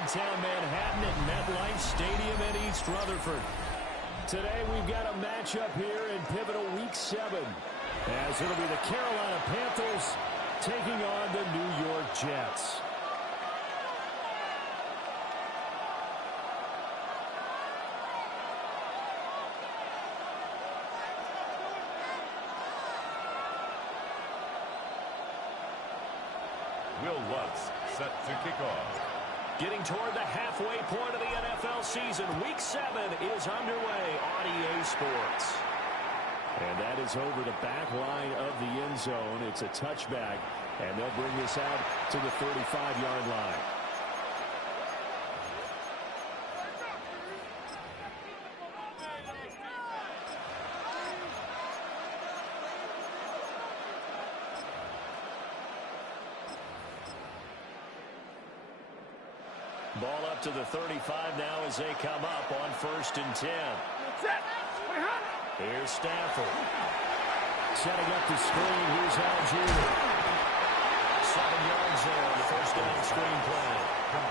Midtown Manhattan at MetLife Stadium in East Rutherford. Today we've got a matchup here in pivotal Week 7, as it'll be the Carolina Panthers taking on the New York Jets. Will Lutz set to kick off. Getting toward the halfway point of the NFL season, Week 7 is underway on EA Sports. And that is over the back line of the end zone. It's a touchback, and they'll bring this out to the 35-yard line. Ball up to the 35 now as they come up on 1st and 10. Here's Stafford. Setting up the screen. Here's Algier. 7 yards there on the first down screen play.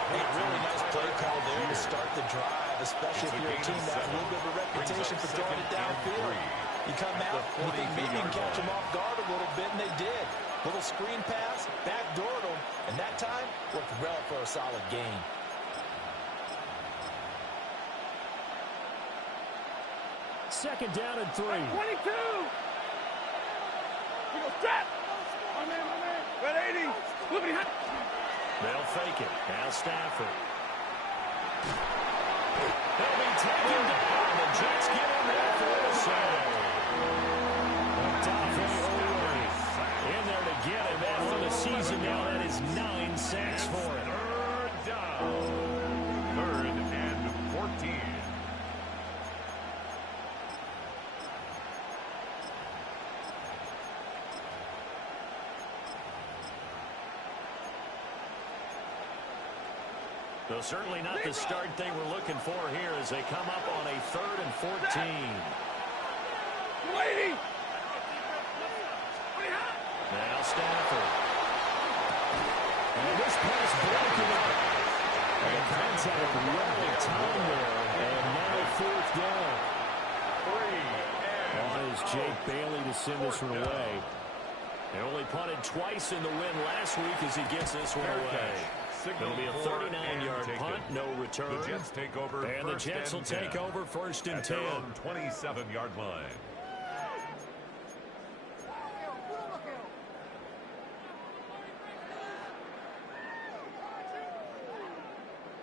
A really nice play call there to start the drive, especially if you're a team that has a little bit of a reputation for throwing it downfield. You come out, you think maybe you can catch them off guard a little bit, and they did. Little screen pass, backdoored them, and that time worked well for a solid gain. Second down and 3. 22. We go strap. My man. Red 80. Look at him. They'll fake it. Now Stafford. They'll be taken down. The Jets get in there for a save. Odafe Oweh in there to get him. And for the season now, that is 9 sacks for him. Third down. 3rd and 14. So certainly not the start they were looking for here as they come up on a 3rd and 14. Now Stafford. And this pass broken up. And contact well timed there. And now 4th down. 3. On is Jake Bailey to send this one away. They only punted twice in the win last week as he gets this one away. It'll be a 39-yard punt, no return. The Jets take over. And the Jets will take over 1st and 10. 27-yard line.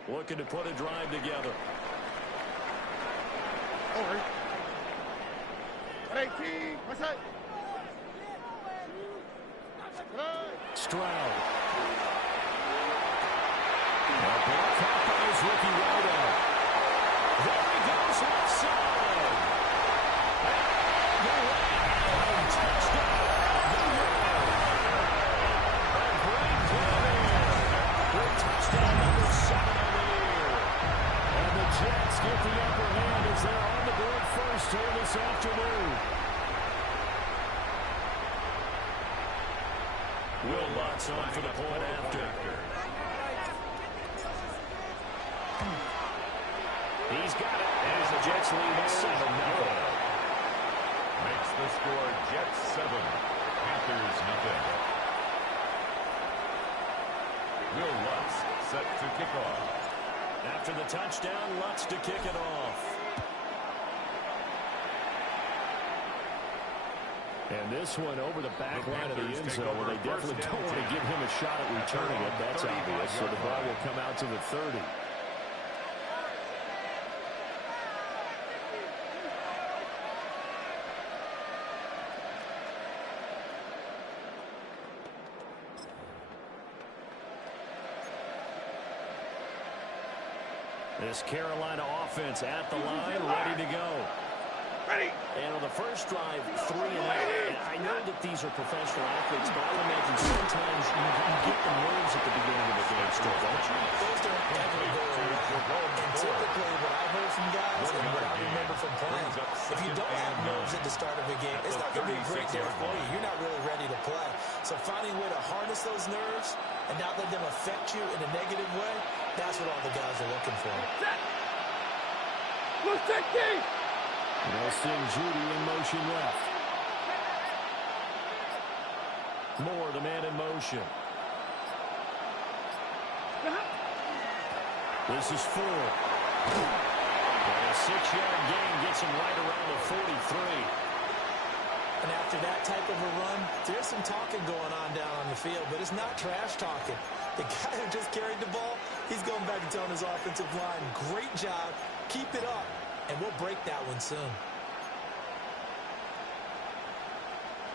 Looking to put a drive together. Over. 18. What's that? Stroud. Block caught by his rookie wide out. There he goes left side. And touchdown. A great play with touchdown number 7 on the year. And the Jets get the upper hand as they're on the board first here this afternoon. Will Lutz on for the point after. He's got it as the Jets lead 7-0. Makes the score Jets 7, Panthers nothing. Will Lutz set to kick off. After the touchdown, Lutz to kick it off. And this one over the back line of the end zone where they definitely don't want to give him a shot at returning it. That's obvious. So the ball will come out to the 30. This Carolina offense at the line, ready to go. Ready. And on the first drive, 3 and out. And I know that these are professional athletes, but I would imagine sometimes you get the nerves at the beginning of the game still, don't you? Those don't ever go away. And typically what I heard from guys and what I remember from playing, if you don't have nerves at the start of a game, it's not going to be a great day for you. You're not really ready to play. So finding a way to harness those nerves and not let them affect you in a negative way, That's what all the guys are looking for. Blue 16! They'll send Judy in motion left. Moore, the man in motion. This is 4. And a 6-yard gain gets him right around the 43. And after that type of a run, there's some talking going on down on the field, but it's not trash talking. The guy who just carried the ball, he's going back and telling his offensive line, great job, keep it up, and we'll break that one soon.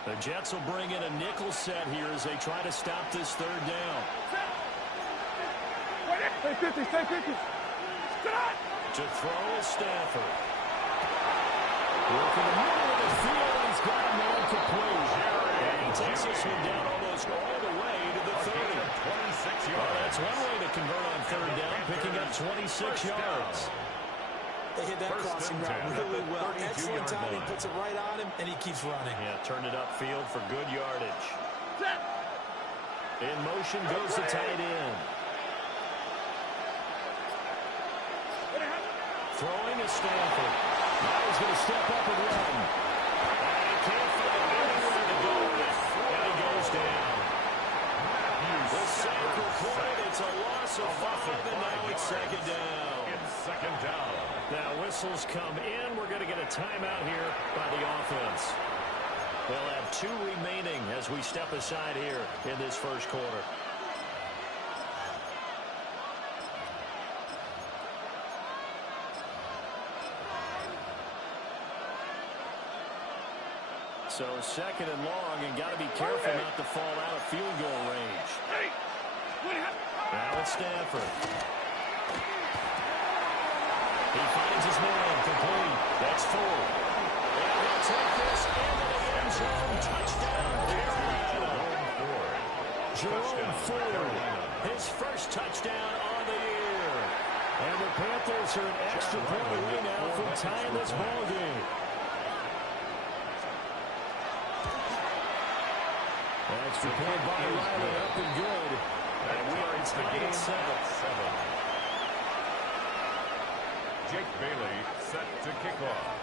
The Jets will bring in a nickel set here as they try to stop this third down. Stay 50, stay 50. To throw is Stafford. Working the middle of the field, he's got a man complete. And he takes this one down almost all the way to the 30. 26 yards. Well, that's one way to convert on third down, picking up 26 yards. They hit that crossing route really well. Excellent timing, puts it right on him, and he keeps running. Yeah, turned it upfield for good yardage. In motion goes the tight end. Throwing is Stafford. Now he's going to step up and run. And he can't find anywhere to go with it. And he goes down. The sack recorded. It's a loss of 5, and now it's second down. It's second down. Now whistles come in. We're going to get a timeout here by the offense. They'll have 2 remaining as we step aside here in this first quarter. So second and long, and got to be careful not to fall out of field goal range. Now it's Stafford. He finds his man complete. That's 4. And he'll take this into the end zone. Touchdown, Carolina. Jerome Ford, his first touchdown on the year. And the Panthers are an extra point away now from tying this ball game. Extra point by Riley, up and good. And we are tied at 7. Jake Bailey set to kick off.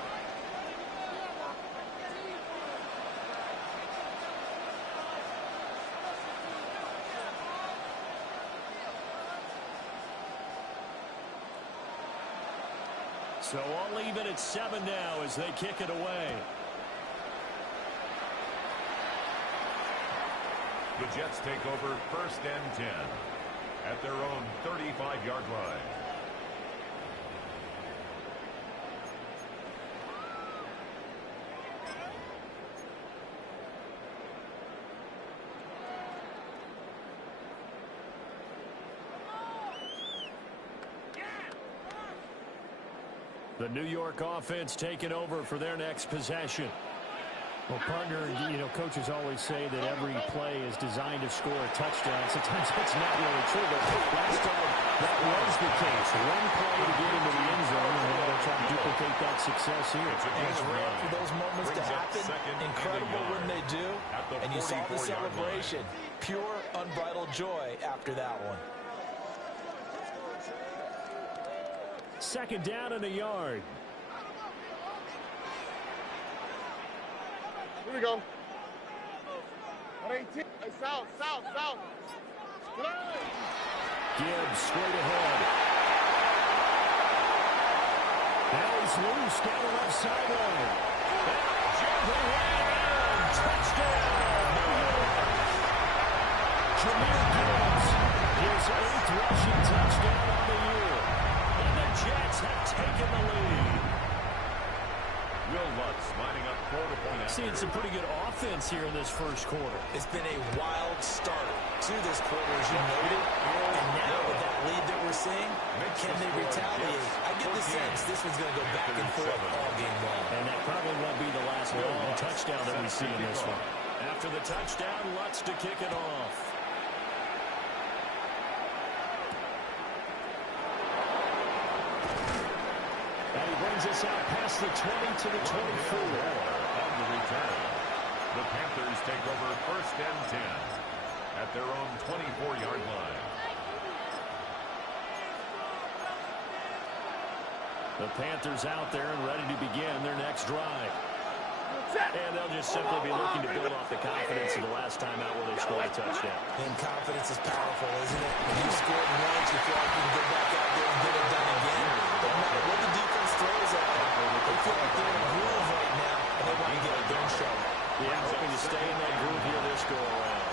So all even at 7 now as they kick it away. The Jets take over 1st and 10 at their own 35-yard line. The New York offense taking over for their next possession. Well, partner, coaches always say that every play is designed to score a touchdown. Sometimes that's not really true, but last time that was the case. One play to get into the end zone, and now they'll try to duplicate that success here. And it's rare for those moments to happen. Incredible when they do. And you saw the celebration. Pure, unbridled joy after that one. Second down and a yard. Here we go. 118. Hey, south. Gibbs straight ahead. Now he's loose down the left sideline. Jumping around. Touchdown. Jahmyr Gibbs, his 8th rushing touchdown on the year. And the Jets have taken the lead. Will Lutz lining up for the point. Seeing some pretty good offense here in this first quarter. It's been a wild start to this quarter, as you noted. And now with that lead that we're seeing, can they retaliate? I get the sense this one's going to go back and forth all game long. And that probably won't be the last long touchdown that we see in this one. After the touchdown, Lutz to kick it off. Us out past the 20 to the 24. On the return, the Panthers take over 1st and 10 at their own 24-yard line. The Panthers out there and ready to begin their next drive. And they'll just simply be looking to build off the confidence of the last time out where they scored a touchdown. And confidence is powerful, isn't it? When you scored once, you feel like you can go back out there and get it done again. No matter what the defense throws at them, they feel like they're in a groove right now, and they want to get it done show. Yeah, hoping to stay in that groove here this go-around.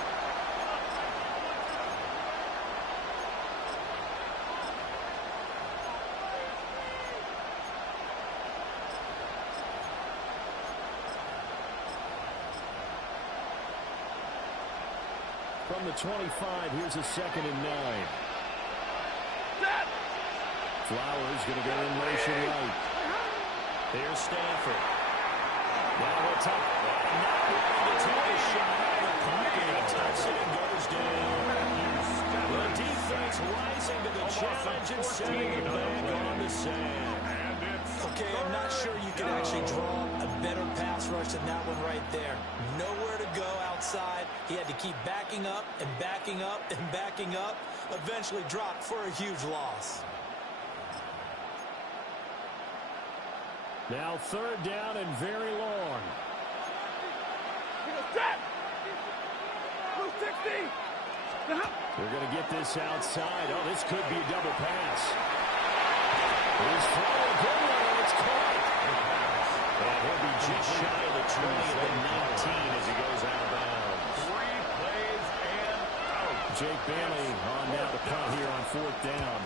From the 25, here's a 2nd and 9. Flowers going to go in motion right. There's Stanford. Now we'll take not willing to take a shot at the pocket. Tucks it and goes down. The defense rising to the challenge and setting it back on the sand. Okay, I'm not sure you can actually draw a better pass rush than that one right there. Nowhere to go outside. He had to keep backing up and backing up and backing up. Eventually dropped for a huge loss. Now 3rd down and very long. They're going to get this outside. Oh, this could be a double pass. He's throwing a good one, and it's caught. And he'll be just shy of the 20 of the 19 as he goes out of bounds. 3 plays and out. Jake Bailey on now to punt here on 4th down.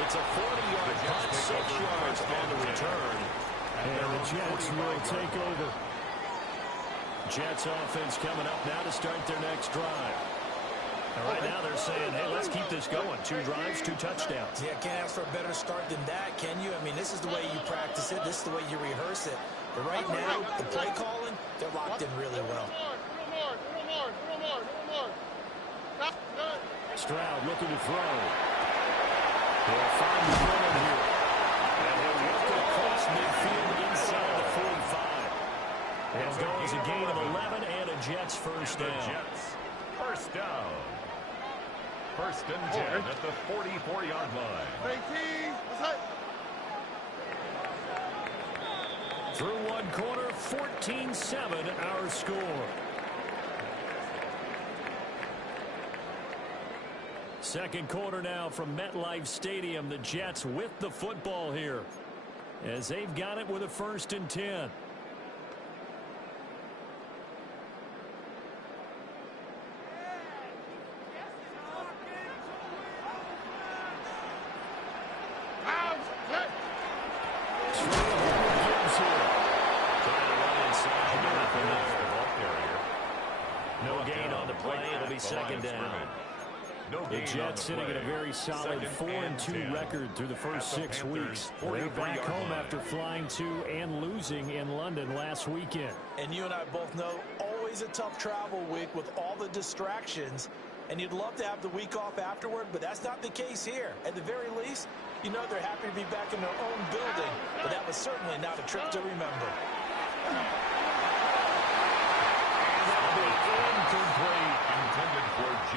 It's a 40-yard punt, 6 yards on the return. And the Jets will take over. Jets offense coming up now to start their next drive. And right now they're saying, hey, let's keep this going. 2 drives, 2 touchdowns. Yeah, can't ask for a better start than that, can you? I mean, this is the way you practice it. This is the way you rehearse it. But right now, the play calling, they're locked in really well. Stroud looking to throw. He'll find the runner here. And he'll work it across midfield inside the 45. It'll go as a gain of 11 and a Jets first down. Jets first down. 1st and 10 at the 44-yard line. Through 1 quarter, 14-7 our score. 2nd quarter now from MetLife Stadium. The Jets with the football here as they've got it with a 1st and 10. No gain on the play. It'll be 2nd down. The Jets sitting at a very solid 4-2 record through the first 6 weeks. They're back home after flying to and losing in London last weekend. And you and I both know, always a tough travel week with all the distractions. And you'd love to have the week off afterward, but that's not the case here. At the very least, you know they're happy to be back in their own building. But that was certainly not a trip to remember.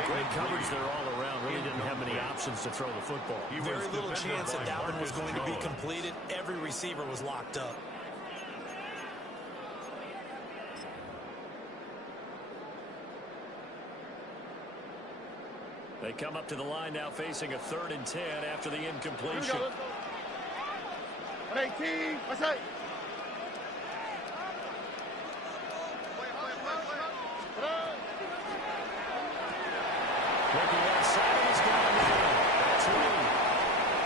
Great coverage there all around. Really didn't have many options to throw the football. Very little chance that that one was going to be completed. Every receiver was locked up. They come up to the line now facing a 3rd and 10 after the incompletion. 118. What's that? Looking outside, he's gone in. That's right.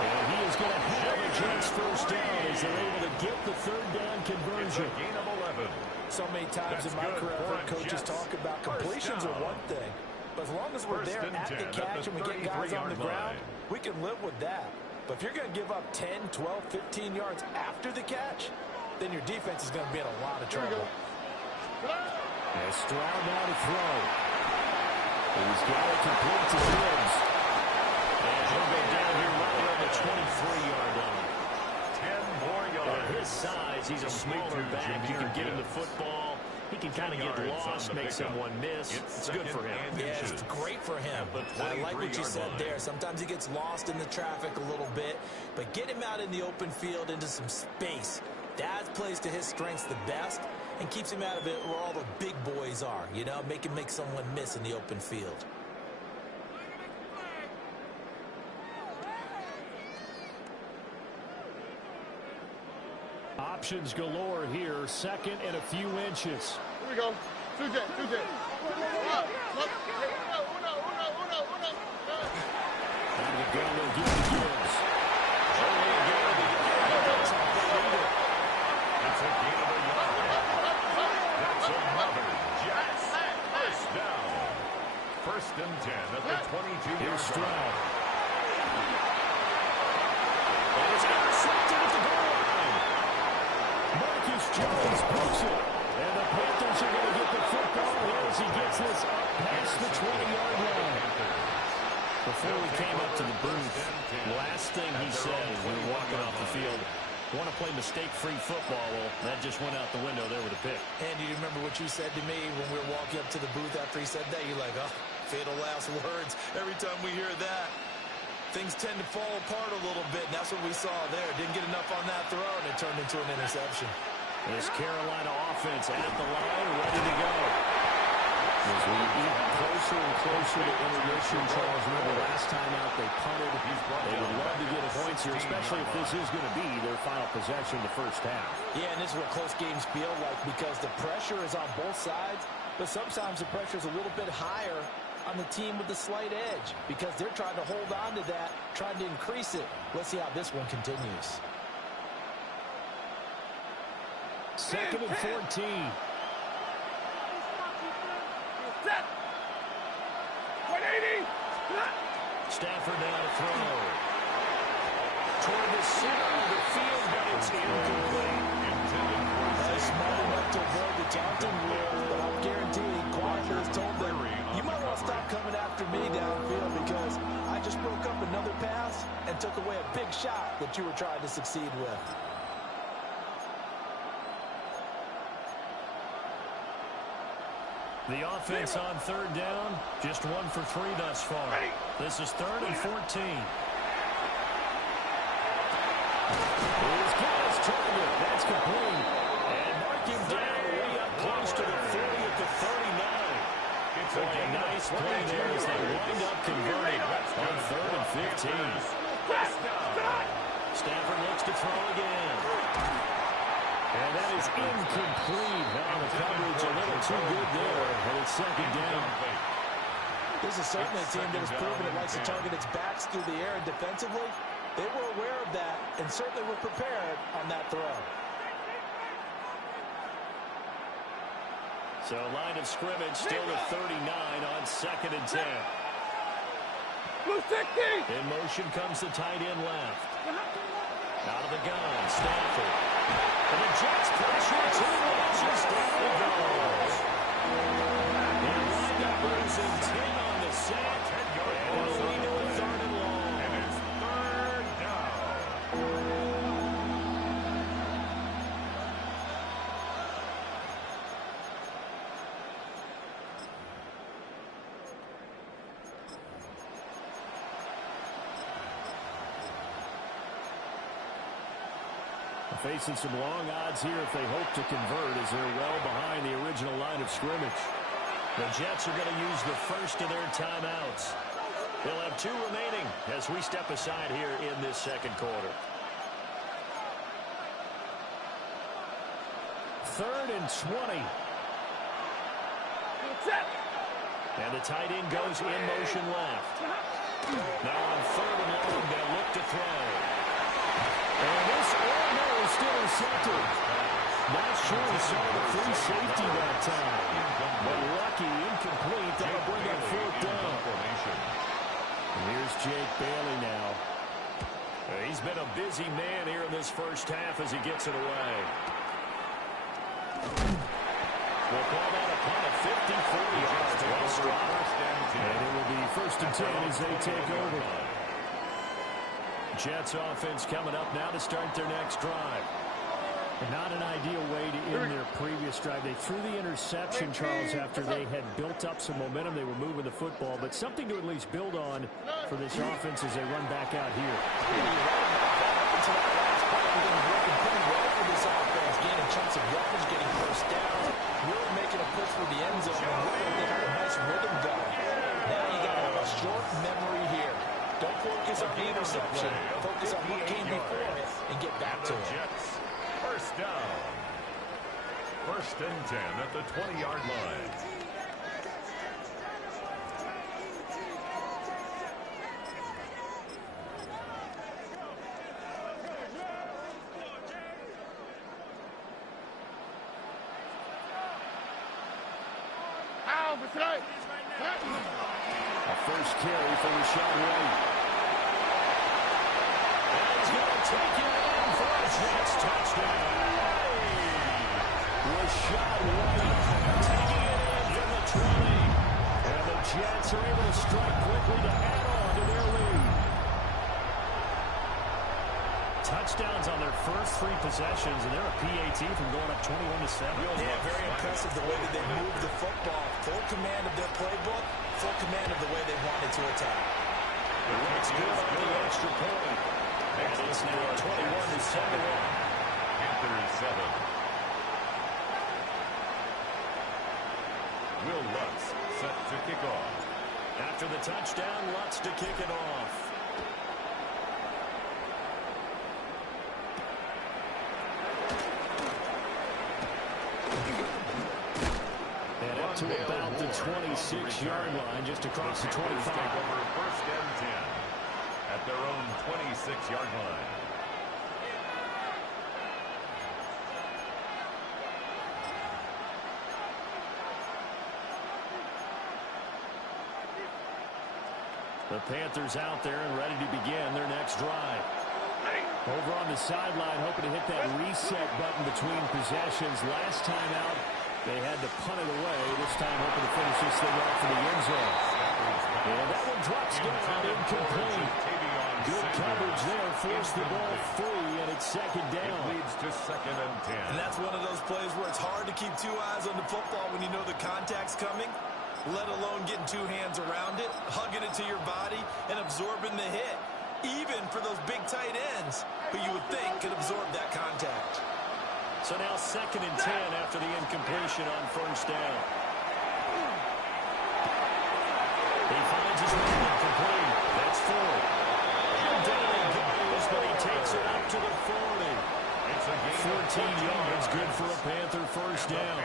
And he is going to have a Jets first down as they're able to get the 3rd down conversion. Gain of 11. So many times in my career, I've heard coaches talk about completions are one thing. But as long as we're there at the catch and we get guys on the ground, we can live with that. But if you're going to give up 10, 12, 15 yards after the catch, then your defense is going to be in a lot of trouble. And Stroud now to throw. He's got it complete to Gibbs. And he'll go down here right around the 23-yard line. 10 more yards. At his size, he's a smaller back. You can get him the football He can kind of get lost, make someone miss. It's good for him. Yeah, it's great for him. I like what you said there. Sometimes he gets lost in the traffic a little bit, but get him out in the open field into some space. That plays to his strengths the best and keeps him out of it where all the big boys are, you know, make him make someone miss in the open field. Options galore here. Second and a few inches. Here we go. 2J. Out of the gun, they'll give it to Gibbs. It's a gain of a yard. That's another Jets. First down. First and 10 at the 22-yard Stroud. And it's intercepted at the goal line. Marcus Jones pokes it. And the Panthers are going to get the football here as he gets this up past the 20-yard line. Before we came up to the booth, last thing he said as we were walking off the field, want to play mistake-free football. Well, that just went out the window there with a pick. And do you remember what you said to me when we were walking up to the booth after he said that? You're like, oh, fatal last words. Every time we hear that, things tend to fall apart a little bit, and that's what we saw there. Didn't get enough on that throw, and it turned into an interception. This Carolina offense at the line, ready to go. As we get closer and closer to intermission, Charles, remember last time out they punted. They would love to get points here, especially if this is going to be their final possession of the first half. Yeah, and this is what close games feel like because the pressure is on both sides, but sometimes the pressure is a little bit higher on the team with the slight edge because they're trying to hold on to that, trying to increase it. Let's see how this one continues. Second and 14. Set. 180. Stafford now to throw. Toward the center of the field, but it's incomplete. He's smart enough to avoid the Johnson rule, but I'm guaranteeing quietly has told them, you might want to stop coming after me downfield because I just broke up another pass and took away a big shot that you were trying to succeed with. The offense on third down, just 1 for 3 thus far. This is third and 14. He's got his target. That's complete. And mark him down way up close to the 40 at the 39. It's a nice play there as they wind up converting on third and 15. Stafford looks to throw again. And that is incomplete. Now the coverage a little too good there. And it's second down. This is certainly a team that has proven it likes to target its backs through the air and defensively. They were aware of that and certainly were prepared on that throw. So line of scrimmage still at 39 on second and 10. In motion comes the tight end left. Out of the gun, Stafford. And the Jets pressure 2 inches down he goes. He lined up losing 10 on the sack. And it'll lead to a third and long. And it's third down. Facing some long odds here if they hope to convert as they're well behind the original line of scrimmage. The Jets are going to use the first of their timeouts. They'll have 2 remaining as we step aside here in this second quarter. Third and 20. And the tight end goes in motion left. Now on third and long, they'll look to throw. And this is still intercepted. Not sure he saw the free safety that time. But lucky, incomplete. That'll bring up fourth down. And here's Jake Bailey now. He's been a busy man here in this first half as he gets it away. We'll call that a punt of 54 yards. Well struck. And it will be first and 10 as they take over. Jets offense coming up now to start their next drive. Not an ideal way to end their previous drive. They threw the interception, Charles, after they had built up some momentum. They were moving the football, but something to at least build on for this offense as they run back out here. Working pretty well for this offense, gaining chunks of yardage, getting first down, really making a push for the end zone. They have a nice rhythm going. Now you got to have a short memory here. Don't focus on the interception. Focus on what came before it and get back to it. First down. First and 10 at the 20-yard line. A first carry for Rachaad White. And he's going to take it in for a Jets touchdown. Rachaad White taking it in from the 20. And the Jets are able to strike quickly to add on to their lead. Touchdowns on their first 3 possessions, and they're a PAT from going up 21-7. Yeah, very impressive the way that they moved the football. Full command of their playbook, full command of the way they wanted to attack. It's good on the extra point. And it's now 21-7. Panthers 7. Will Lutz set to kick off. After the touchdown, Lutz to kick it off. And up to about the 26-yard line, just across the 25. Take over first and 10 at their own 26-yard line. The Panthers out there and ready to begin their next drive. Over on the sideline, hoping to hit that reset button between possessions. Last time out, they had to punt it away. This time, hoping to finish this thing off in the end zone. And that one drops down, incomplete. Good coverage there, forced the ball free, and it's second down. It leads to second and 10. And that's one of those plays where it's hard to keep 2 eyes on the football when you know the contact's coming, let alone getting 2 hands around it, hugging it to your body, and absorbing the hit. Even for those big tight ends who you would think could absorb that contact. So now second and 10 after the incompletion on first down. He finds his man incomplete. That's 4. And down he goes, but he takes it up to the 40. It's a gain 14 yards, good for a Panther first down.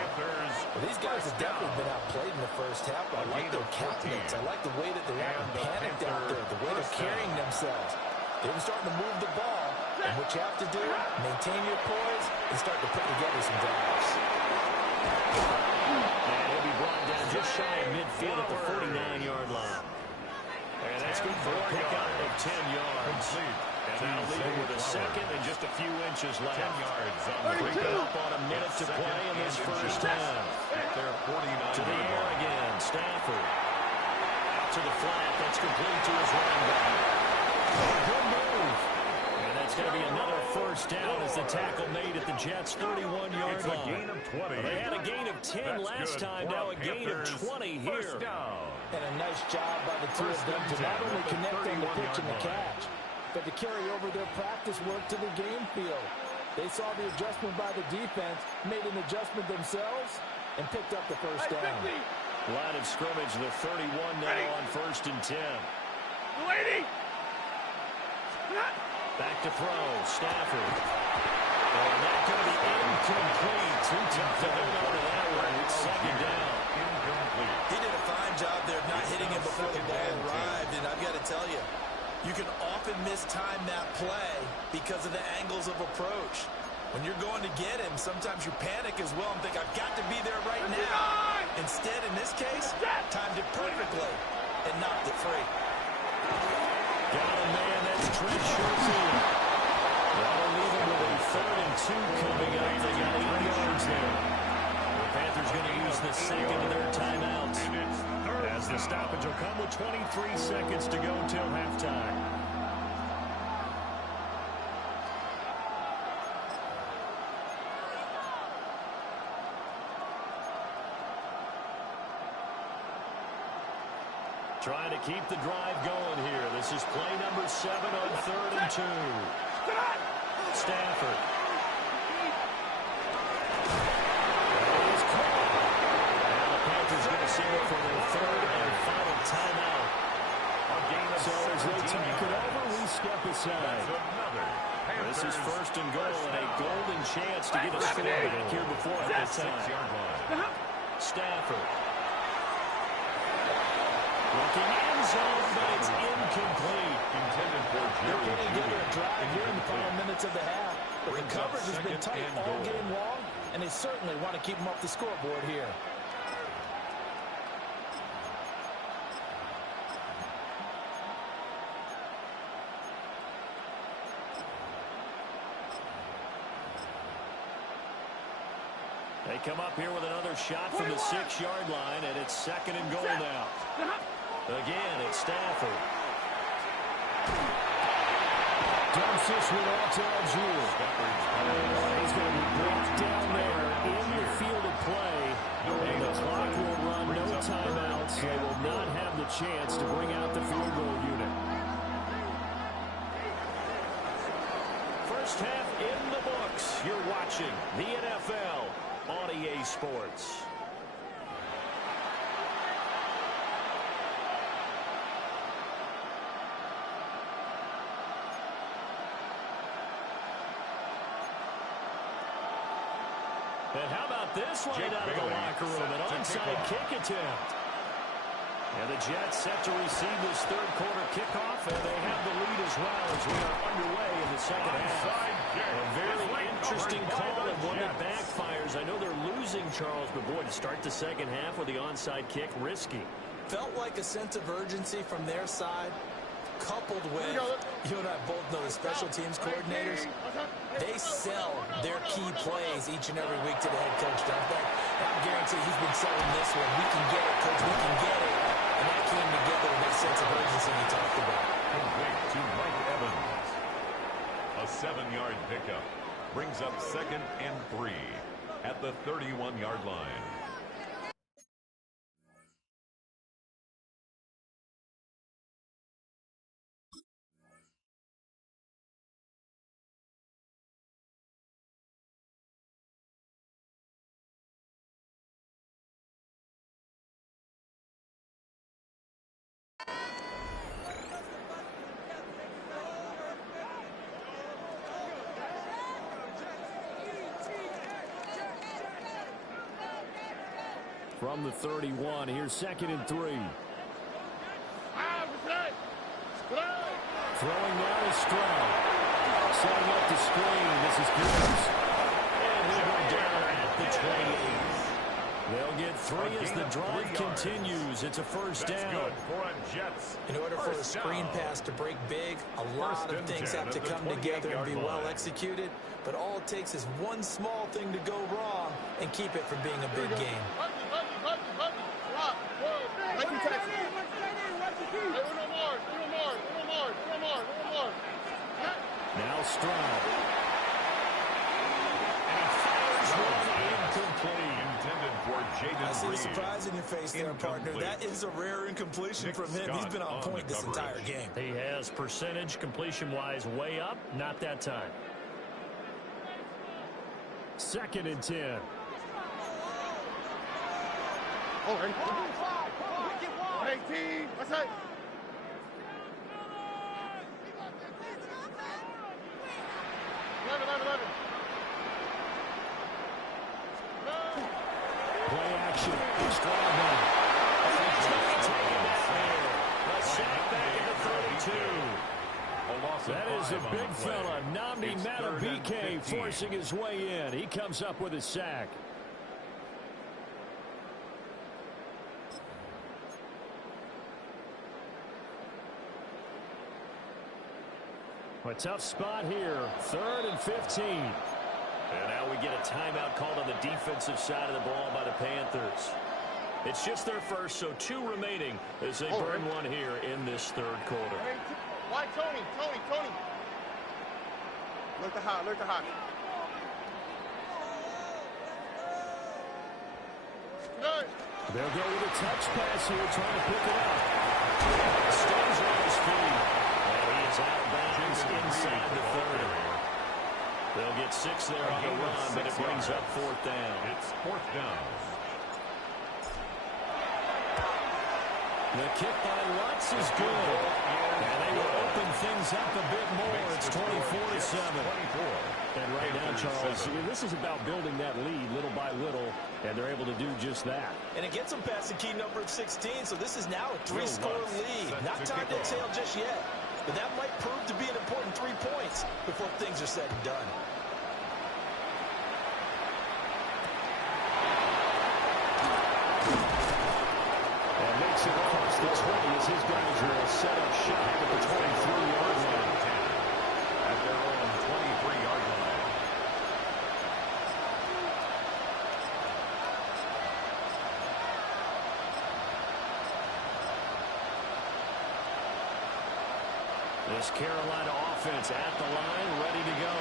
Well, these guys have definitely been outplayed in the first half, but I like their countenance. I like the way that they haven't panicked out there, the way they're carrying themselves. They're starting to move the ball, and what you have to do, maintain your poise and start to put together some drives. And he'll be brought down just shy of midfield at the 49-yard line. And that's good for a pickup of 10 yards. And that'll leave him with a second and just a few inches left. 10 yards on the Bring up on a minute to play in this first half. at their 49. To the air again, Stafford. Out to the flat, that's complete to his running back. Good move. And that's going to be another first down as the tackle made at the Jets' 31-yard It's a line. gain of 20. They had a gain of 10 last time, now a gain of 20 here. First down. And a nice job by the 2 of them to not only connect on the pitch and the catch, but to carry over their practice work to the game field. They saw the adjustment by the defense, made an adjustment themselves, and picked up the first down. Line of scrimmage, the 31 now on first and 10. Back to throw, Stafford. And that's going to be incomplete. Too tough to hold on to that one. It's second down. Incomplete. He did a fine job there of not hitting him before the ball arrived, and I've got to tell you, you can often mistime that play because of the angles of approach. When you're going to get him, sometimes you panic as well and think, I've got to be there right now. Instead, in this case, timed it perfectly and knocked it free. Got a man, that's Trent Scherzer. That'll leave him with a 3rd and 2 coming up. They got 8 yards there. The Panthers going to use the second of their timeouts, as the stoppage will come with 23 seconds to go till halftime. Trying to keep the drive going here. This is play number 7 on 3rd and 2. Stafford. That is caught. Now the Panthers going to settle for their 3rd and final timeout. So as they talk it over, we step aside. This is 1st and goal and a golden chance to get a score back here before halftime. Stafford. Looking end zone, but it's incomplete. Intended for Jerry Jeudy. A drive here in the final minutes of the half. But the coverage has been tight all game long, and they certainly want to keep them off the scoreboard here. They come up here with another shot from the 6-yard line, and it's 2nd and goal now. Again, it's Stafford. Dumps this one off to Algier. He's going to be brought down there in the field of play. And the clock will run, no timeouts. They will not have the chance to bring out the field goal unit. First half in the books. You're watching the NFL on EA Sports. And how about this one out of the locker room? An onside kick attempt. And the Jets set to receive this 3rd quarter kickoff, and they have the lead as well as we are underway in the 2nd half. A very interesting call and one that backfires. I know they're losing, Charles, but boy, to start the 2nd half with the onside kick, risky. Felt like a sense of urgency from their side, coupled with, you and I both know the special teams coordinators, they sell their key plays each and every week to the head coach, don't they? I guarantee he's been selling this one. We can get it, coach, we can get it. And that came together with that sense of urgency you talked about. Complete to Mike Evans. A 7-yard pickup brings up 2nd and 3 at the 31-yard line. From the 31, here's 2nd and 3. Throwing now is Stroud. Setting up the screen. This is Gibbs. And he'll go down at the 28. They'll get 3 as the drive continues. It's a 1st down. In order for a screen pass to break big, a lot of things have to come together and be well executed. But all it takes is one small thing to go wrong and keep it from being a big game. Now Stroud. And he fires one incomplete. Intended for Jaden I see Reed. a surprise in your face there, partner. That is a rare incompletion from him. He's been on point this entire game. He has percentage completion-wise way up. Not that time. 2nd and 10. Oh, 18. What's that? Play action. Stroud now. A sack back at the 32. That is a big fella, Nnamdi Madubuike, forcing his way in. He comes up with a sack. A tough spot here. 3rd and 15. And now we get a timeout called on the defensive side of the ball by the Panthers. It's just their first, so 2 remaining as they burn one here in this 3rd quarter. Why Tony? Look to hot. They'll go with a touch pass here, trying to pick it up. Stays on his feet. And he is out of bounds inside the 30. They'll get 6 there on the run, but it brings up 4th down. It's 4th down. The kick by Lutz is good. And they will open things up a bit more. It's 24-7. And right now, Charles, this is about building that lead little by little, and they're able to do just that. And it gets them past the key number of 16, so this is now a 3-score lead. Not time to exhale just yet, but that might prove to be an important 3 points before things are said and done. And makes it across the 20 as his guys will set up shop at the 23-yard line. At their own 23-yard line. This Carolina offense at the line, ready to go.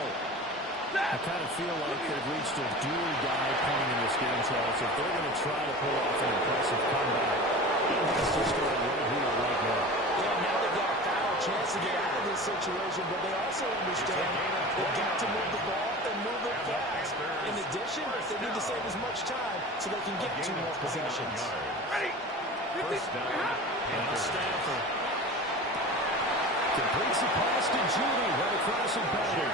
I kind of feel like they've reached a do-or-die point in this game, Charles. If they're going to try to pull off an impressive comeback, it has to start right here, right now. Yeah, now they've got a final chance to get out of this situation, but they also understand they've got to move the ball and move it fast. In addition, they need to save as much time so they can get 2 more possessions. Ready? First down. Now Stafford completes the pass to Judy right across the pattern.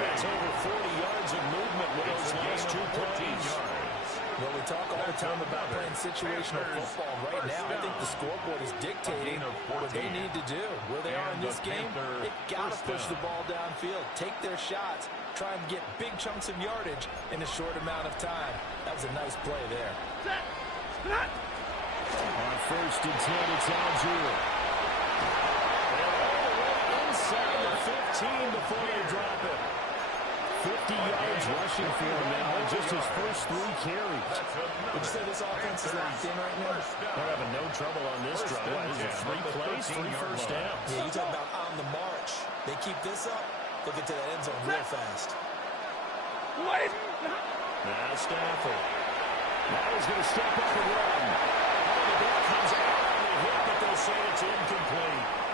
That's over 40 yards of movement with those last 2 plays. Well, we talk all the time about playing situational football. Right now, I think the scoreboard is dictating what they need to do. Where they are in this game, they've got to push the ball downfield, take their shots, try and get big chunks of yardage in a short amount of time. That was a nice play there. On 1st and 10, it's Algier. Inside the 15 before they drop it. 50 yards rushing for him now in just his first 3 carries. Would you say this offense is locked in right now? They're having no trouble on this drive. What is it, 3 plays, 3 first downs? Yeah, you talk about on the march. They keep this up, they'll get to that end zone real fast. Now Stafford. Now he's going to step up and run. The ball comes out on the hit, but they'll say it's incomplete.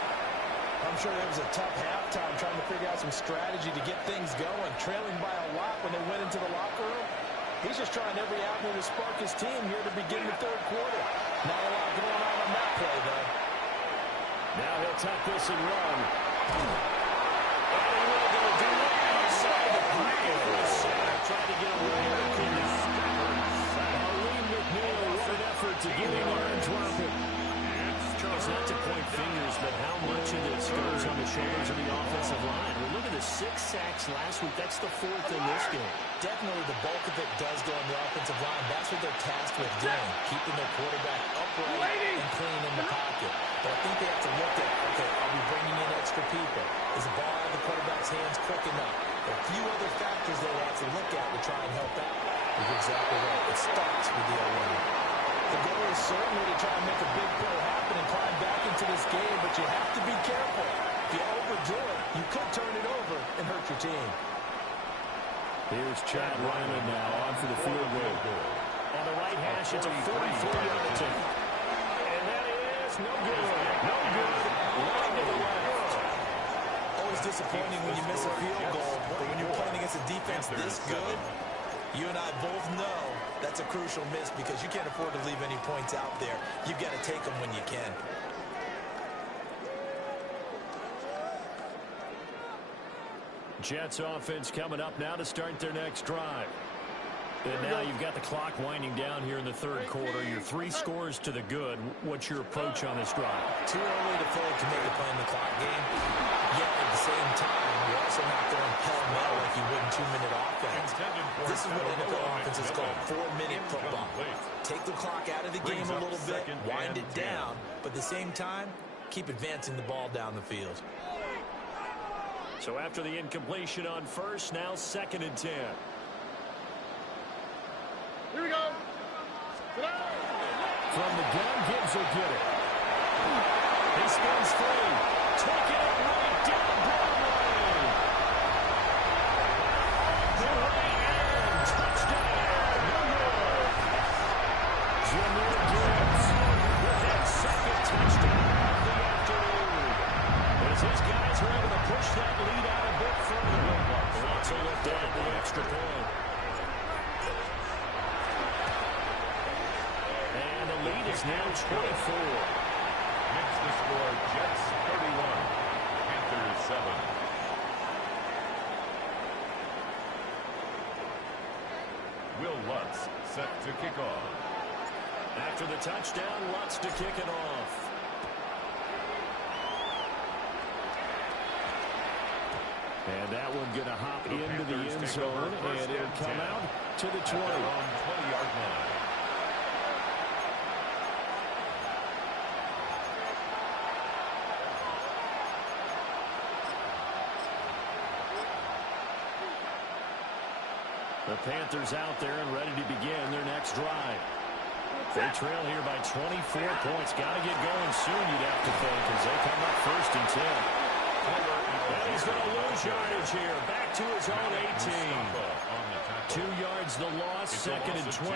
I'm sure it was a tough halftime trying to figure out some strategy to get things going, trailing by a lot when they went into the locker room. He's just trying every avenue to spark his team here to begin the 3rd quarter. Not a lot going on that play, though. Now he'll tuck this and run. And he will go to do it outside the pocket for a sack. Trying to get away with it. Lee McNeil, what an effort to get him on and drop it. It's not to point fingers, but how much of this goes on the shoulders of the offensive line? Well, look at the 6 sacks last week. That's the 4th in this game. Definitely the bulk of it does go on the offensive line. That's what they're tasked with doing, keeping their quarterback upright and clean in the pocket. But I think they have to look at, okay, are we bringing in extra people? Is the ball out of the quarterback's hands quick enough? There are a few other factors they have to look at to try and help out. You're exactly right. It starts with the O-line. The goal is certainly to try and make a big play happen and climb back into this game, but you have to be careful. If you overdo it, you could turn it over and hurt your team. Here's Chad Ryland now on for the field goal. On the right hash, it's a 44-yard attempt. And that is no good. No good. Line to the left. Always disappointing when you miss a field goal, but when you're playing against a defense this good, you and I both know that's a crucial miss because you can't afford to leave any points out there. You've got to take them when you can. Jets offense coming up now to start their next drive. And now you've got the clock winding down here in the 3rd quarter. Your 3 scores to the good. What's your approach on this drive? Too early to fully commit to playing the clock game. Yet at the same time, you're also not going pell-mell like you would in 2-minute offense. This is what NFL offenses call 4-minute football. Take the clock out of the game a little bit, wind it down, but at the same time, keep advancing the ball down the field. So after the incompletion on 1st, now 2nd and 10. Here we go. From the gun, Gibbs will get it. He spins free. Taking it right down Broadway. The right end. Touchdown. No good. Jahmyr Gibbs with his 2nd touchdown. is now 24. Makes the score Jets 31, Panthers 7. Will Lutz set to kick off. After the touchdown, Lutz to kick it off. And that one going to hop into the end zone, and it'll come out to the 20. 20-yard line. The Panthers out there and ready to begin their next drive. They trail here by 24 points. Got to get going soon, you'd have to think, as they come up 1st and 10. And he's going to lose yardage here. Back to his own 18. 2 yards the loss, 2nd and 12.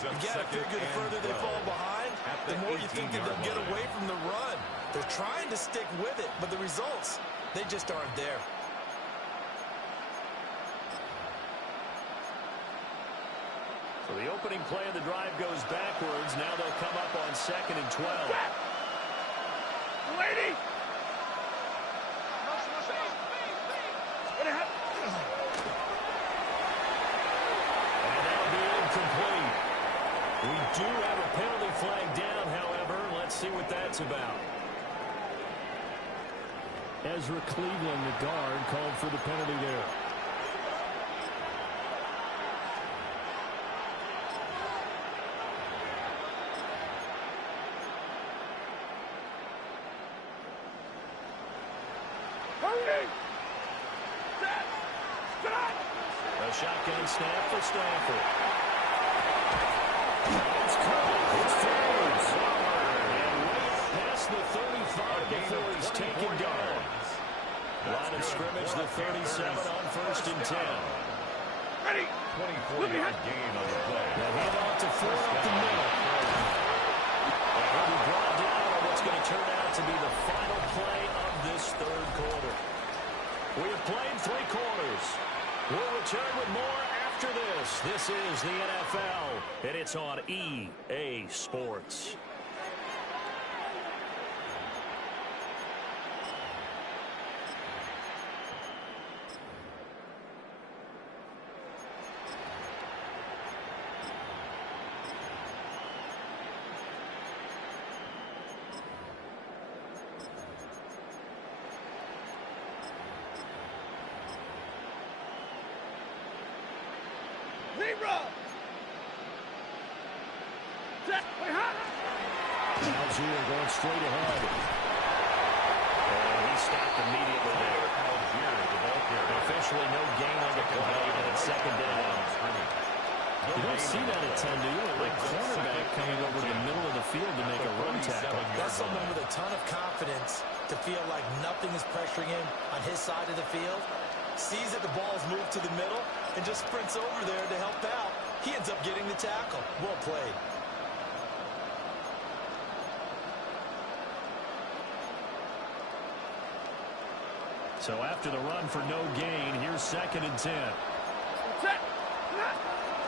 You got to figure the further they fall behind, the more you think that they'll get away from the run. They're trying to stick with it, but the results, they just aren't there. So the opening play of the drive goes backwards. Now they'll come up on 2nd and 12. Lady! And that'll be incomplete. We do have a penalty flag down, however. Let's see what that's about. Ezra Cleveland, the guard, called for the penalty there. A shotgun snap for Stafford. It's caught. It's throws. And way up past the 35 before he's taken down. Line of scrimmage, the 37 on 1st and 10. Ready! 24-yard gain on the play. Now hand off to Ford up the middle. And he'll be brought down on what's going to turn out to be the final play of this 3rd quarter. We have played 3 quarters. We'll return with more after this. This is the NFL, and it's on EA Sports. Algier going straight ahead. And he stopped immediately there. Algier, the ball carrier. Officially no gain on the play, and it's 2nd down. You don't see that at 10, do you? Like cornerback coming over the middle of the field to make a run tackle. That's someone with a ton of confidence to feel like nothing is pressuring him on his side of the field. Sees that the ball's moved to the middle and just sprints over there to help out. He ends up getting the tackle. Well played. So after the run for no gain, here's 2nd and 10.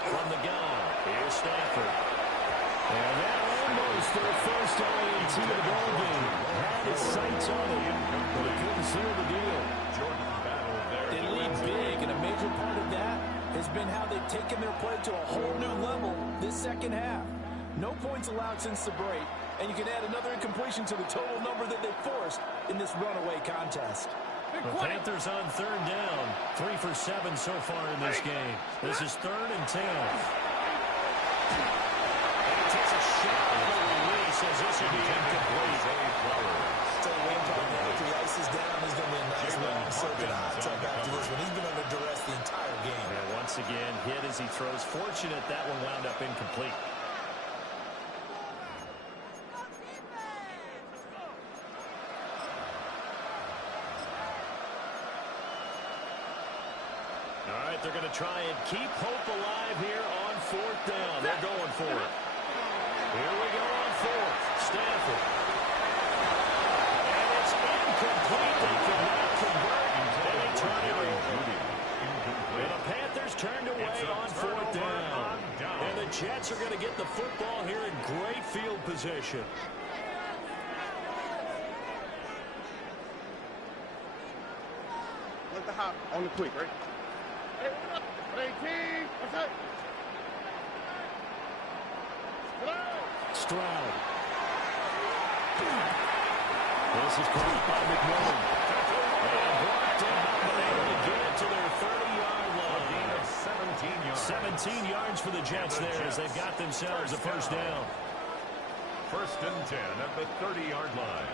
From the gun, here's Stafford. And that almost their first INT of the ball game. Had his sights on it, but he couldn't seal the deal. Jordan battle there. They lead big, and a major part of that has been how they've taken their play to a whole new level this 2nd half. No points allowed since the break, and you can add another incompletion to the total number that they forced in this runaway contest. The Panthers on 3rd down. 3 for 7 so far in this game. This is 3rd and 10. And he takes a shot at the release as this will be incomplete. Tell you one part now, if he ices down, he's going to be a nice long circuit hot tub after this one. He's been under duress the entire game. And once again, hit as he throws. Fortunate that one wound up incomplete. They're going to try and keep hope alive here on 4th down. They're going for it. Here we go on 4th. Stafford. And it's incomplete. They cannot convert. And they turn it over. And the Panthers turned away on 4th down. And the Jets are going to get the football here in great field position. Let the hop on the quick, right? Hey, what up? 18. What's up? Stroud. This is caught by McMillan. And brought down, but able to get it to their 30-yard line. 17 yards for the Jets there as they've got themselves a first down. First and 10 at the 30-yard line.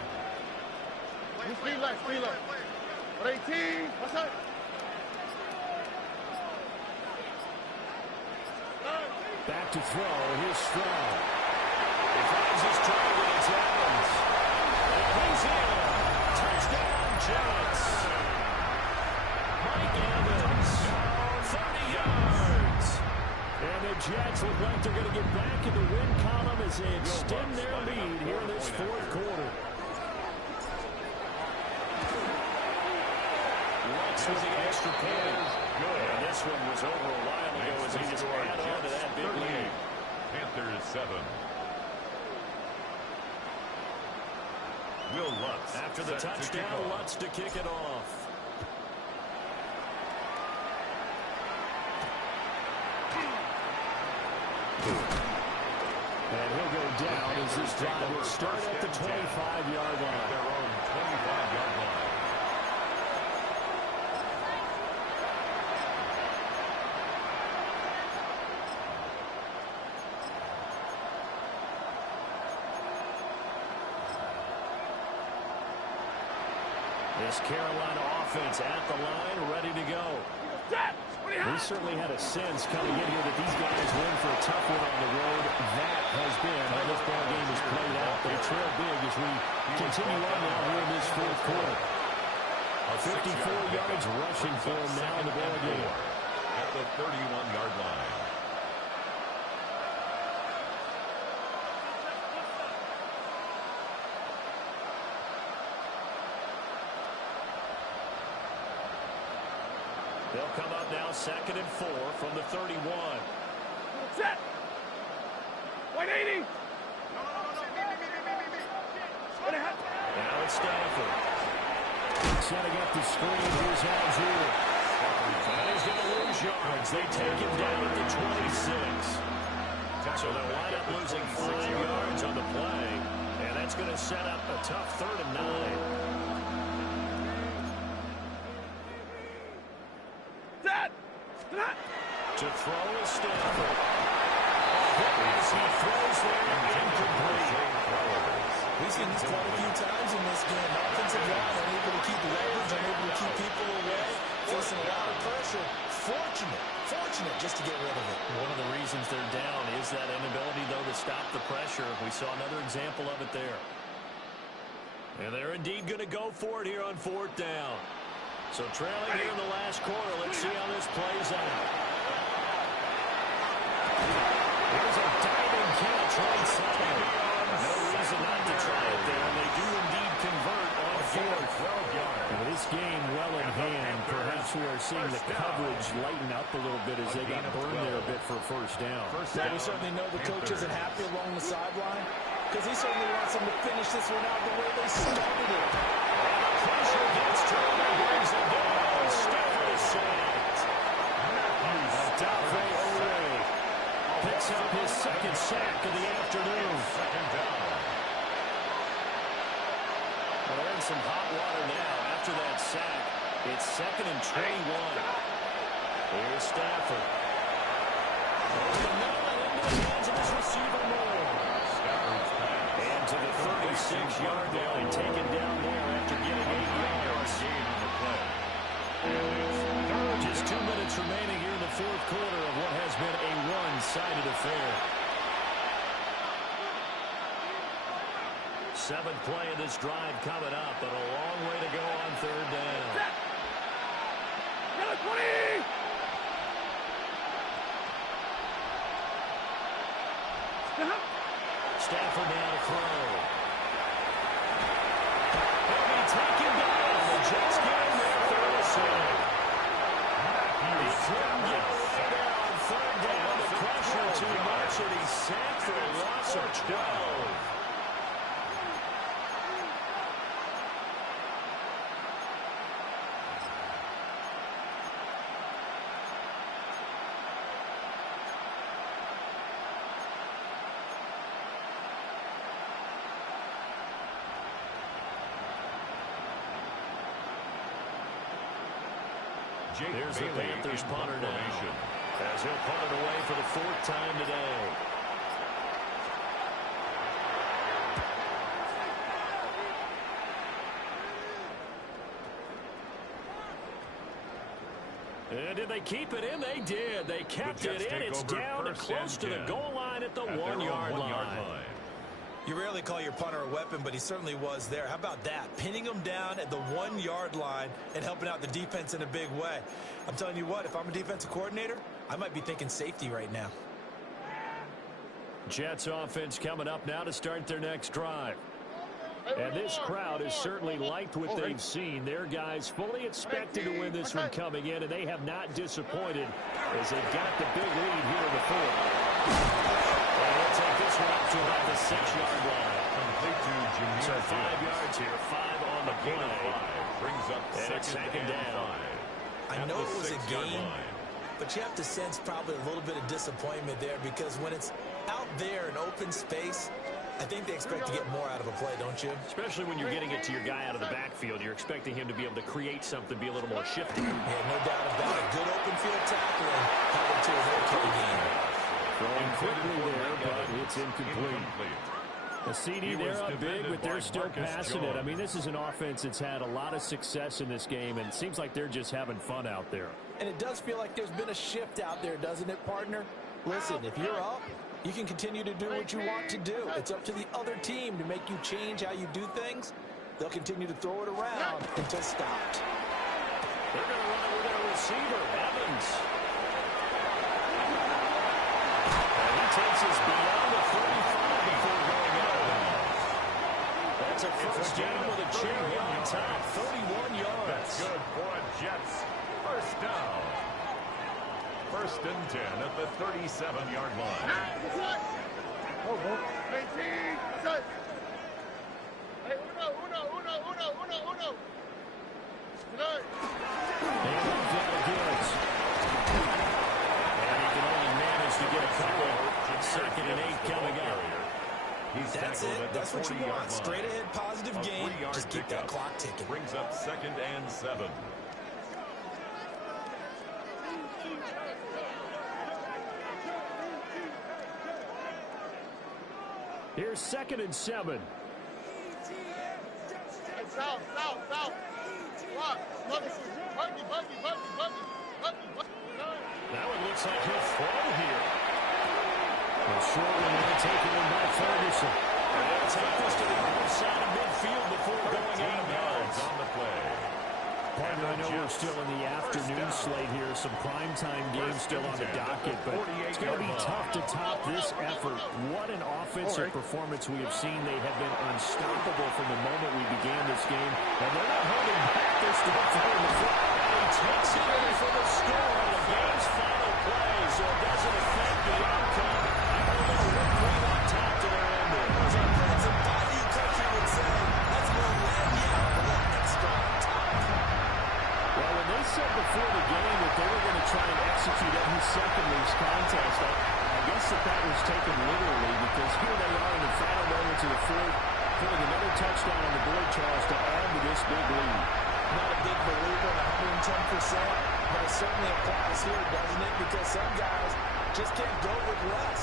Speed left, speed left. 18. What's up? Back to throw. Here's Stroud. He finds his target. It's Evans. And he's in. Touchdown, Jets. Mike Evans. 30 yards. And the Jets look like they're going to get back in the win column as they extend their lead here in this fourth quarter. Lutz with the extra point. And this one was over a while ago as he just added on to that big lead. Panthers 7. Will Lutz. After the touchdown, Lutz to kick it off. And he'll go down as this drive will start at the 25-yard line. Their own 25-yard line. This Carolina offense at the line, ready to go. We certainly had a sense coming in here that these guys were in for a tough one on the road. That has been how this ball game has played out. They trail big as we continue on now here in this fourth quarter. 54 yards rushing for them now in the ball game. At the 31-yard line. They'll come up now 2nd and 4 from the 31. Set. 180. Now it's Stafford. Setting up the screen. Here's Algier. And he's going to lose yards. They take him down at the 26. So they'll wind up losing 5 yards on the play. And that's going to set up a tough 3rd and 9. To throw is Stafford. As he throws there, incomplete. We've seen this quite a few times in this game. Offensive line unable to keep leverage, unable to keep people away, facing a lot of pressure. Fortunate just to get rid of it. One of the reasons they're down is that inability, though, to stop the pressure. We saw another example of it there. And they're indeed going to go for it here on 4th down. So trailing here in the last quarter. Let's see how this plays out. Here's a diving catch right side. No reason not to try it there. And they do indeed convert on 4th. 12 yards. This game well in hand. Perhaps we are seeing the coverage lighten up a little bit as they got burned there a bit for first down. Yeah, we certainly know the coach isn't happy along the sideline because he certainly wants them to finish this one out the way they started it. Pressure gets to him and brings him down. Stafford is sacked. Odafe Oweh picks up his 2nd sack of the afternoon. 2nd down. Well, they're in some hot water now after that sack. It's 2nd and 21. Here's Stafford. Over the middle and into the hands of his receiver Moore. And to the 36-yard line, taken down there after getting 8 yards. On the play. Just 2 minutes remaining here in the fourth quarter of what has been a one-sided affair. 7th play of this drive coming up, but a long way to go on 3rd down. Stafford now to throw. He'll be taken down. The Jets get him there for a sack. He couldn't get away there on 3rd down. The pressure too much, and he's sacked for a loss of Jake There's the Bailey Panthers in punter now, formation. as he'll punt it away for the 4th time today. And did they keep it in? They did. They kept it in. It's down to close to the goal line at the 1-yard line. You rarely call your punter a weapon, but he certainly was there. How about that? Pinning him down at the 1-yard line and helping out the defense in a big way. I'm telling you what, if I'm a defensive coordinator, I might be thinking safety right now. Jets offense coming up now to start their next drive. And this crowd has certainly liked what they've seen. Their guys fully expected to win this one coming in, and they have not disappointed as they've got the big lead here in the 4th. And they'll take this one up to about the 6-yard line. Complete to Jameer So 5 Gibbs. yards here, 5 on the Gain of play. 5 brings up And it's second and down. 5. I know At the it was a 6-yard gain, line. but you have to sense probably a little bit of disappointment there because when it's out there in open space, I think they expect to get more out of a play, don't you? Especially when you're getting it to your guy out of the backfield. You're expecting him to be able to create something, be a little more shifty. Yeah, no doubt about it. Good open field tackling. Power to an okay game. Throwing quickly there, but it's incomplete. A CD, they're up big, but they're still passing it. I mean, this is an offense that's had a lot of success in this game, and it seems like they're just having fun out there. And it does feel like there's been a shift out there, doesn't it, partner? Listen, if you're up, you can continue to do what you want to do. It's up to the other team to make you change how you do things. They'll continue to throw it around until stopped. They're going to run it with their receiver, Evans. And he takes us beyond the 35 before going out of bounds. That's a first down with a cherry on top, 31 yards. That's good for Jets. First down. 1st and 10 at the 37-yard line. 18, set. Hey, uno. Tonight. Handoff out of Gibbs. And he can only manage to get a couple. 2nd and 8 coming up. He's That's tackled it. at the That's what you 40-yard want. line. Straight ahead, positive A game. 3-yard Just keep that pickup. clock ticking. Brings up 2nd and 7. Here's 2nd and 7. Hey, south. Walk. Buggy. That one looks like he'll throw here. A short one there taken in by Ferguson. And they'll take this to the other side of midfield before going out of bounds. On the play. Partner, I know we're still in the afternoon slate here. Some primetime games still on the docket, but it's going to be tough to top this effort. What an offensive performance we have seen. They have been unstoppable from the moment we began this game, and they're not holding back. They're still throwing the football. He takes it in for the score on the game's final play, so it doesn't affect the outcome. And they're going to work right on top to their end there. As our friends in Bayou Country would say, that's more lanyard than what extra on top. Well, when they said before the game that they were going to try and execute every second of this contest, I guess that was taken literally because here they are in the final moments of the 4th, putting another touchdown on the board, Charles, to add to this big lead. Not a big believer in 110%, but it certainly applies here, doesn't it? Because some guys just can't go with less.